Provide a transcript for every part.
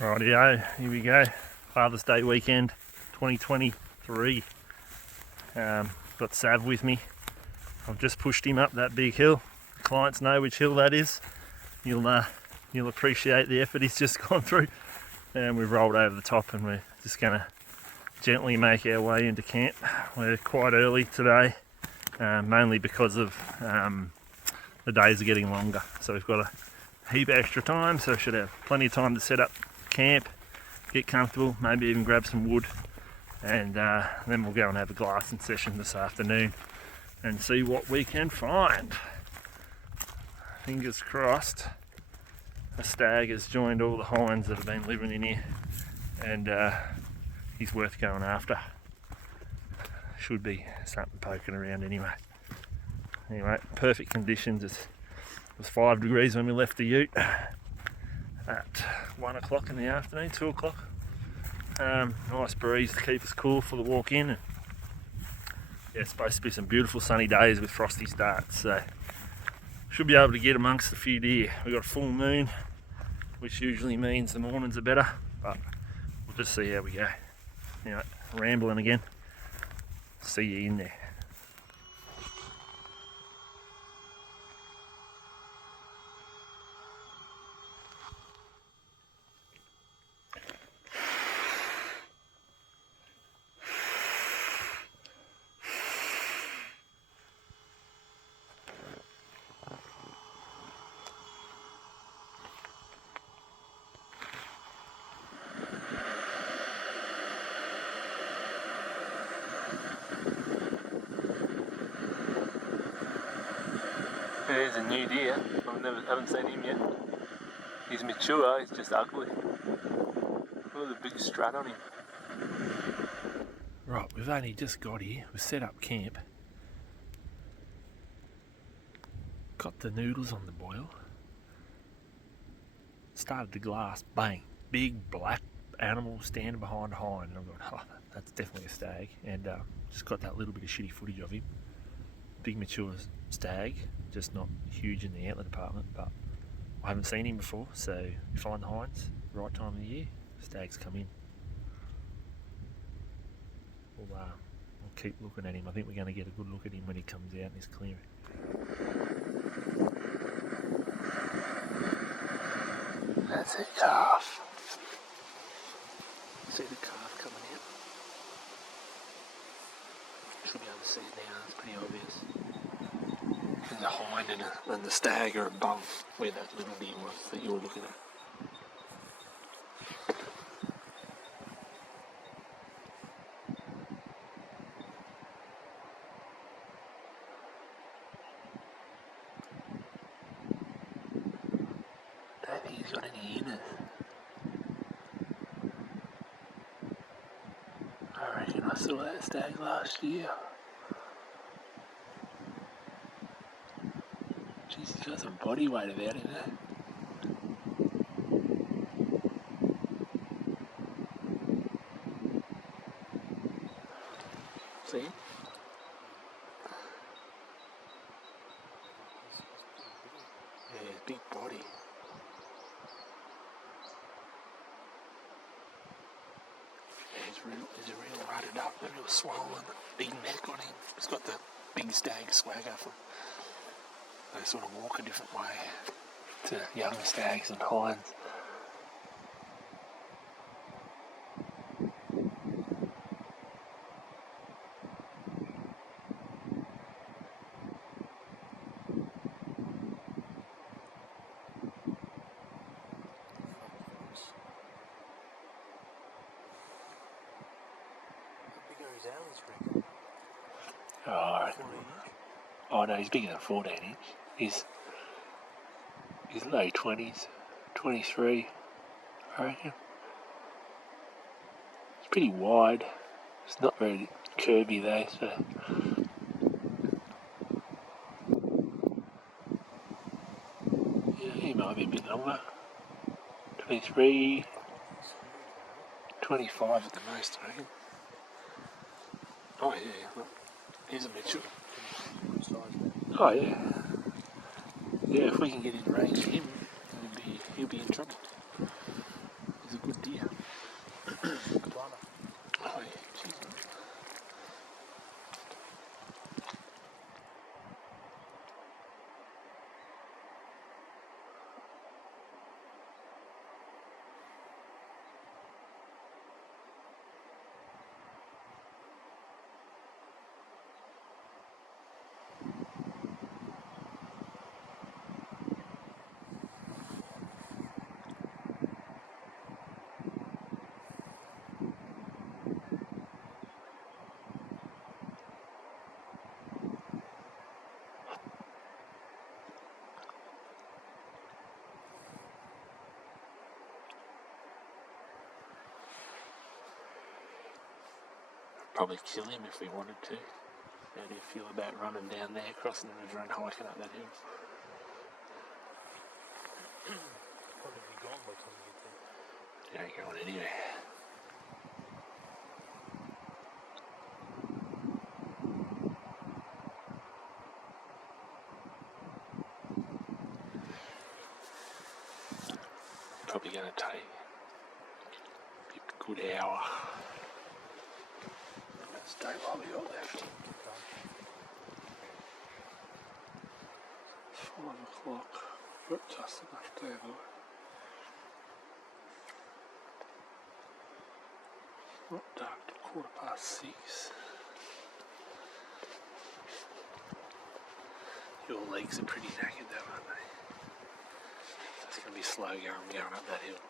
Rightio, here we go. Father's Day weekend 2023. Got Savv with me. I've just pushed him up that big hill. Clients know which hill that is. You'll appreciate the effort he's just gone through. And we've rolled over the top and we're just going to gently make our way into camp. We're quite early today, mainly because of the days are getting longer. So we've got a heap of extra time, so we should have plenty of time to set up camp, get comfortable, maybe even grab some wood, and then we'll go and have a glassing session this afternoon and see what we can find. Fingers crossed a stag has joined all the hinds that have been living in here, and he's worth going after. Should be something poking around anyway. Anyway, perfect conditions. It was 5 degrees when we left the ute at 1 o'clock in the afternoon, 2 o'clock. Nice breeze to keep us cool for the walk in. And yeah, it's supposed to be some beautiful sunny days with frosty starts, so should be able to get amongst a few deer. We've got a full moon, which usually means the mornings are better, but we'll just see how we go. Anyway, rambling again. See you in there. There's a new deer. Haven't seen him yet. He's mature, he's just ugly. Look at the big strut on him. Right, we've only just got here. We've set up camp. Got the noodles on the boil. Started the glass, bang. Big black animal standing behind a hind. And I thought, oh, that's definitely a stag. And just got that little bit of shitty footage of him. Big mature stag, just not huge in the antler department, but I haven't seen him before, so we find the hinds, right time of the year, stags come in. We'll keep looking at him. I think we're going to get a good look at him when he comes out in his clearing. That's a calf. See the calf coming out? Should be able to see it now, it's pretty obvious. And the hind and the stag are above where that little deer was that you were looking at. I don't think he's got any inners. I reckon I saw that stag last year. Jeez, he's got some body weight about him there. See him? Yeah, big body. Yeah, he's a real rutted up, a real swollen, big neck on him. He's got the big stag swagger from. They sort of walk a different way to young stags and hinds. Oh, I reckon. Oh no, he's bigger than 14 inch. He's low 20s, 23, I reckon. It's pretty wide. It's not very curvy though, so. Yeah, he might be a bit longer. 23, 25 at the most, I reckon. Oh yeah, look. Here's a mature. Oh yeah. Yeah, if we can get in range of him, he'll be in trouble. He's a good Probably kill him if we wanted to. How do you feel about running down there, crossing the river and hiking up that hill? Probably be gone by the time we get there. You ain't going anywhere. Probably going to take a good hour. Stay while we got left. 5 o'clock. We're just enough daylight. Not dark till 6:15. Your legs are pretty knackered though, aren't they? So it's going to be slow going up that hill.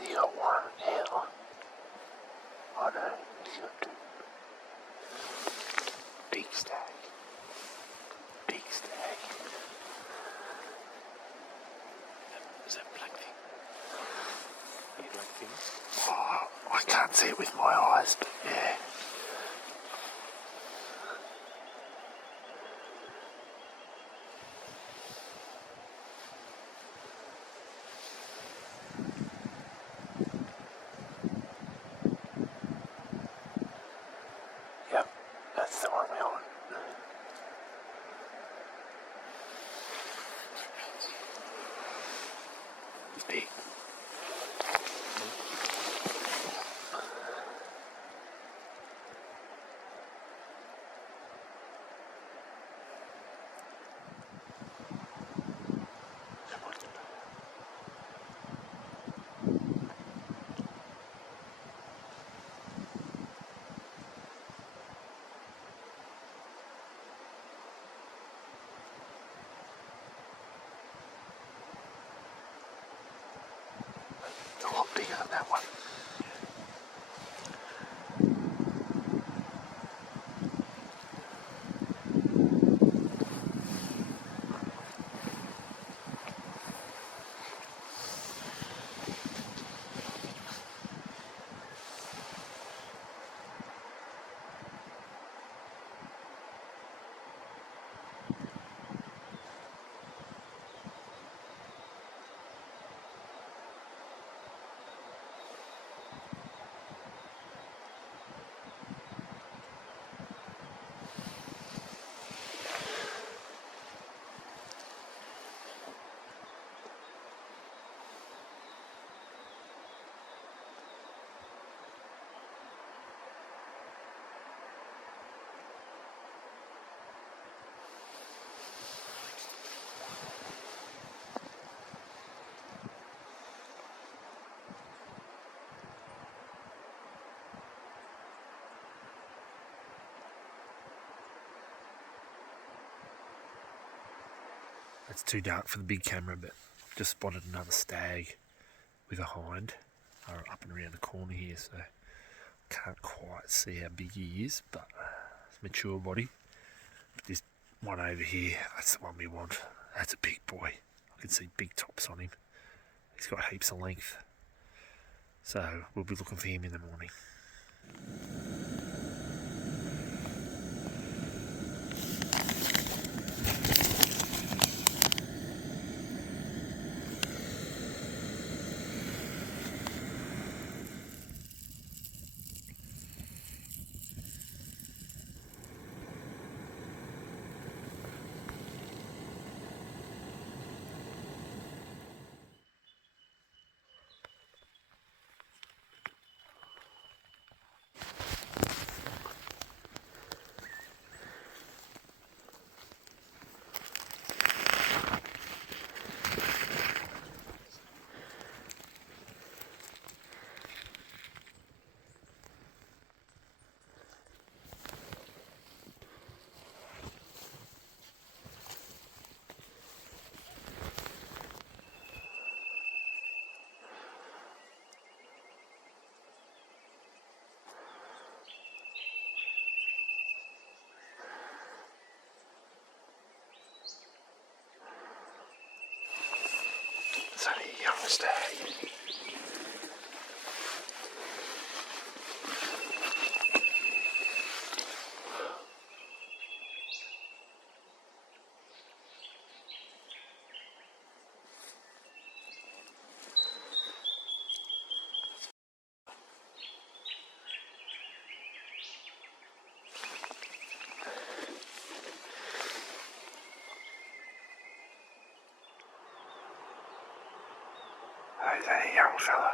He got one hill. Oh no, he's got two. Big stag. Big stag. Is that black thing? Any black thing? Oh, I can't see it with my eyes, but yeah. That's the one we want. It's big. It's a lot bigger than that one. It's too dark for the big camera, but just spotted another stag with a hind up and around the corner here, so can't quite see how big he is, but it's a mature body. But this one over here, that's the one we want. That's a big boy. I can see big tops on him. He's got heaps of length. So we'll be looking for him in the morning. It's only a young stag. He's only a young fella.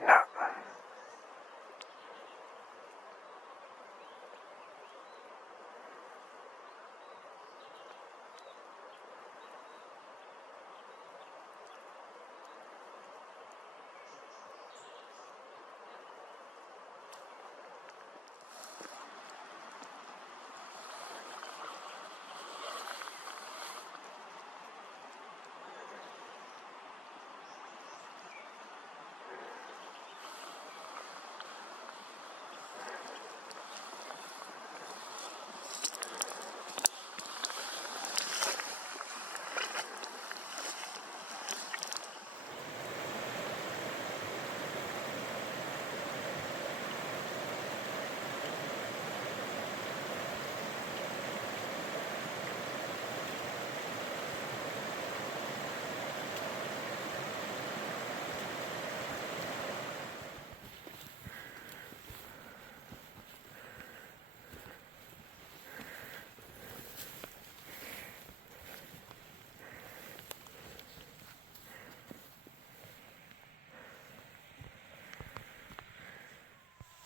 No.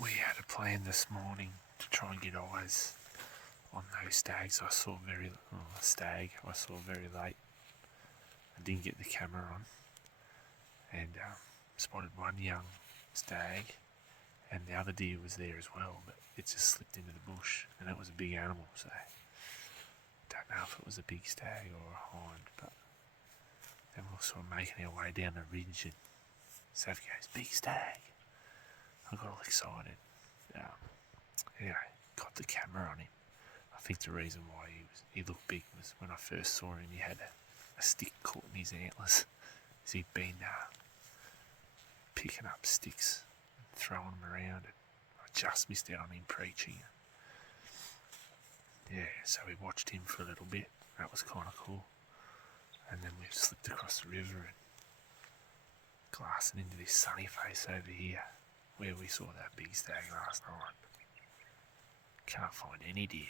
We had a plan this morning to try and get eyes on those stags. I saw very late. I didn't get the camera on, and spotted one young stag, and the other deer was there as well, but it just slipped into the bush, and it was a big animal, so don't know if it was a big stag or a hind. But then we were sort of making our way down the ridge, and Savv goes, "Big stag." I got all excited. Anyway, got the camera on him. I think the reason why he looked big was when I first saw him, he had a stick caught in his antlers. So he'd been picking up sticks and throwing them around, and I just missed out on him preaching. Yeah, so we watched him for a little bit. That was kind of cool. And then we slipped across the river and glassing into this sunny face over here, where we saw that big stag last night. Can't find any deer.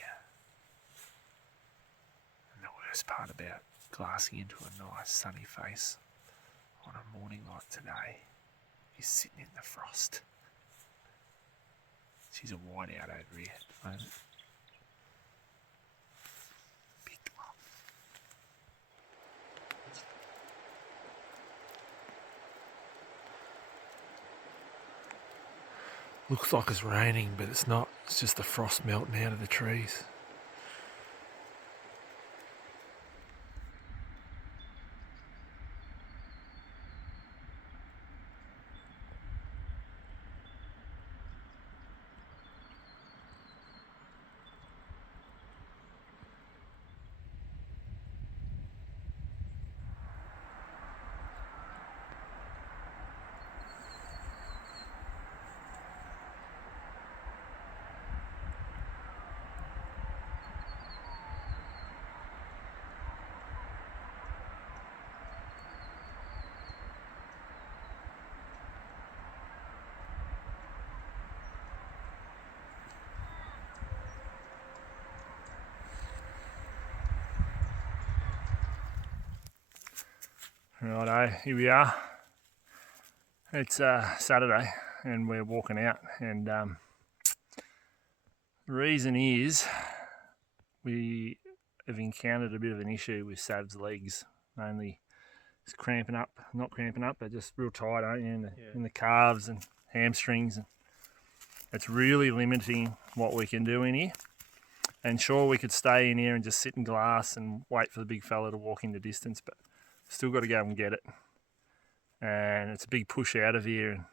worst part about glassing into a nice sunny face on a morning like today is sitting in the frost. She's a whiteout over here at the moment. Big one. Looks like it's raining, but it's not. It's just the frost melting out of the trees. Righto, here we are. It's Saturday and we're walking out, and the reason is we have encountered a bit of an issue with Savv's legs. Mainly it's cramping up, not cramping up, but just real tight, aren't you, in the calves and hamstrings. And it's really limiting what we can do in here. And sure, we could stay in here and just sit in glass and wait for the big fella to walk in the distance, but still got to go and get it. And it's a big push out of here. And a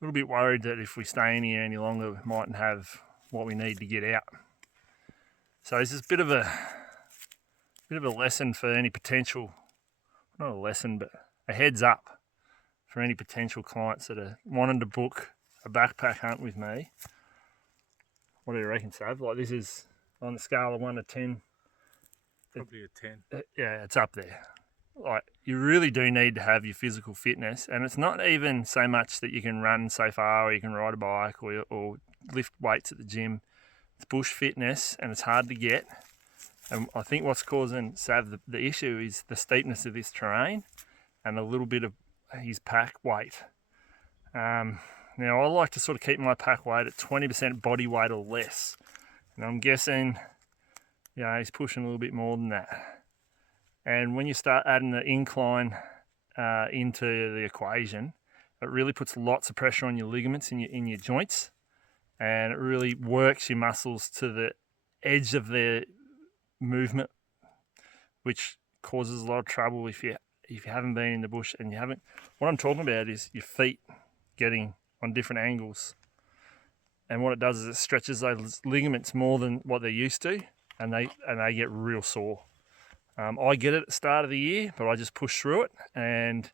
little bit worried that if we stay in here any longer, we mightn't have what we need to get out. So it's just a bit of a lesson for any potential, not a lesson, but a heads up for any potential clients that are wanting to book a backpack hunt with me. What do you reckon, Savv? Like, this is on the scale of 1 to 10. Probably a 10. Yeah, it's up there. Like, you really do need to have your physical fitness, and it's not even so much that you can run so far or you can ride a bike or lift weights at the gym. It's bush fitness, and it's hard to get. And I think what's causing Savv the issue is the steepness of this terrain and a little bit of his pack weight. Now, I like to sort of keep my pack weight at 20% body weight or less, and I'm guessing, he's pushing a little bit more than that. And when you start adding the incline into the equation, it really puts lots of pressure on your ligaments in your joints, and it really works your muscles to the edge of their movement, which causes a lot of trouble if you haven't been in the bush and you haven't. What I'm talking about is your feet getting on different angles, and what it does is it stretches those ligaments more than what they're used to, and they get real sore. I get it at the start of the year, but I just push through it, and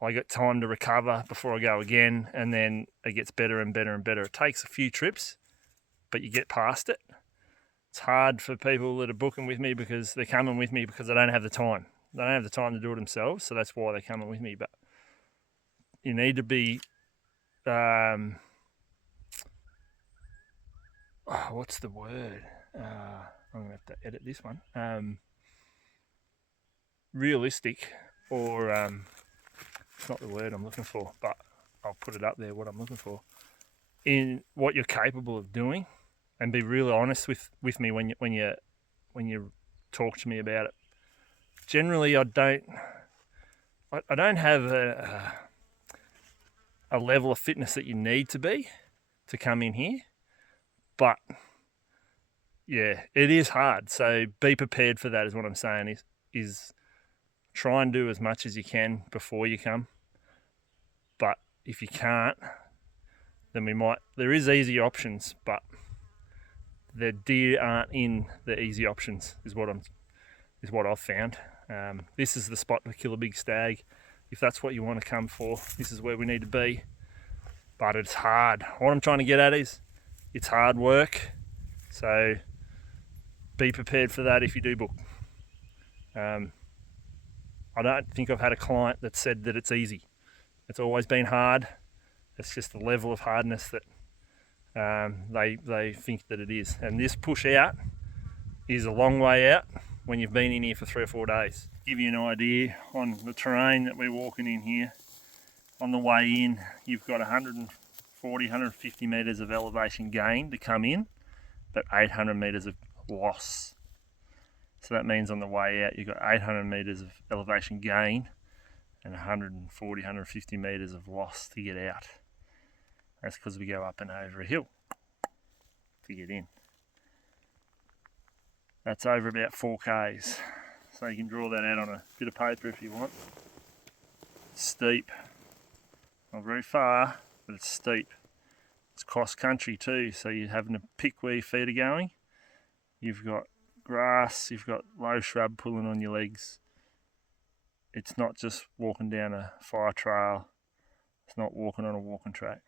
I get time to recover before I go again, and then it gets better and better and better. It takes a few trips, but you get past it. It's hard for people that are booking with me because they're coming with me because they don't have the time. They don't have the time to do it themselves, so that's why they're coming with me. But you need to be, what's the word? I'm going to have to edit this one. Realistic, or it's not the word I'm looking for, but I'll put it up there, what I'm looking for, in what you're capable of doing, and be really honest with me when you talk to me about it. Generally, I don't have a level of fitness that you need to be to come in here, but yeah, it is hard. So be prepared for that, is what I'm saying. Is try and do as much as you can before you come. But if you can't, then there is easy options, but the deer aren't in the easy options, is what I've found. This is the spot to kill a big stag. If that's what you want to come for, this is where we need to be. But it's hard. What I'm trying to get at is, it's hard work. So be prepared for that if you do book. I don't think I've had a client that said that it's easy. It's always been hard. It's just the level of hardness that they think that it is. And this push out is a long way out. when you've been in here for 3 or 4 days. Give you an idea on the terrain that we're walking in here. On the way in, you've got 140, 150 metres of elevation gain to come in, but 800 metres of loss. So that means on the way out, you've got 800 metres of elevation gain and 140, 150 metres of loss to get out. That's because we go up and over a hill to get in. That's over about 4 k's. So you can draw that out on a bit of paper if you want. It's steep. Not very far, but it's steep. It's cross country too, so you're having to pick where your feet are going. You've got grass, you've got low shrub pulling on your legs. It's not just walking down a fire trail. It's not walking on a walking track.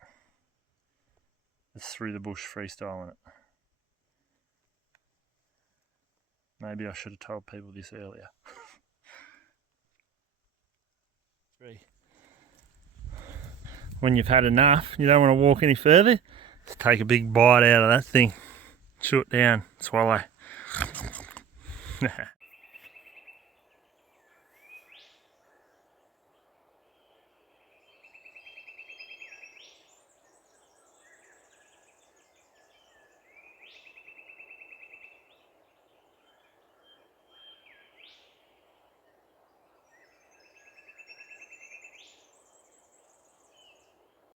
It's through the bush freestyling it. Maybe I should have told people this earlier. 3. When you've had enough, you don't want to walk any further, just take a bbig bite out of that thing. Chew it down, swallow.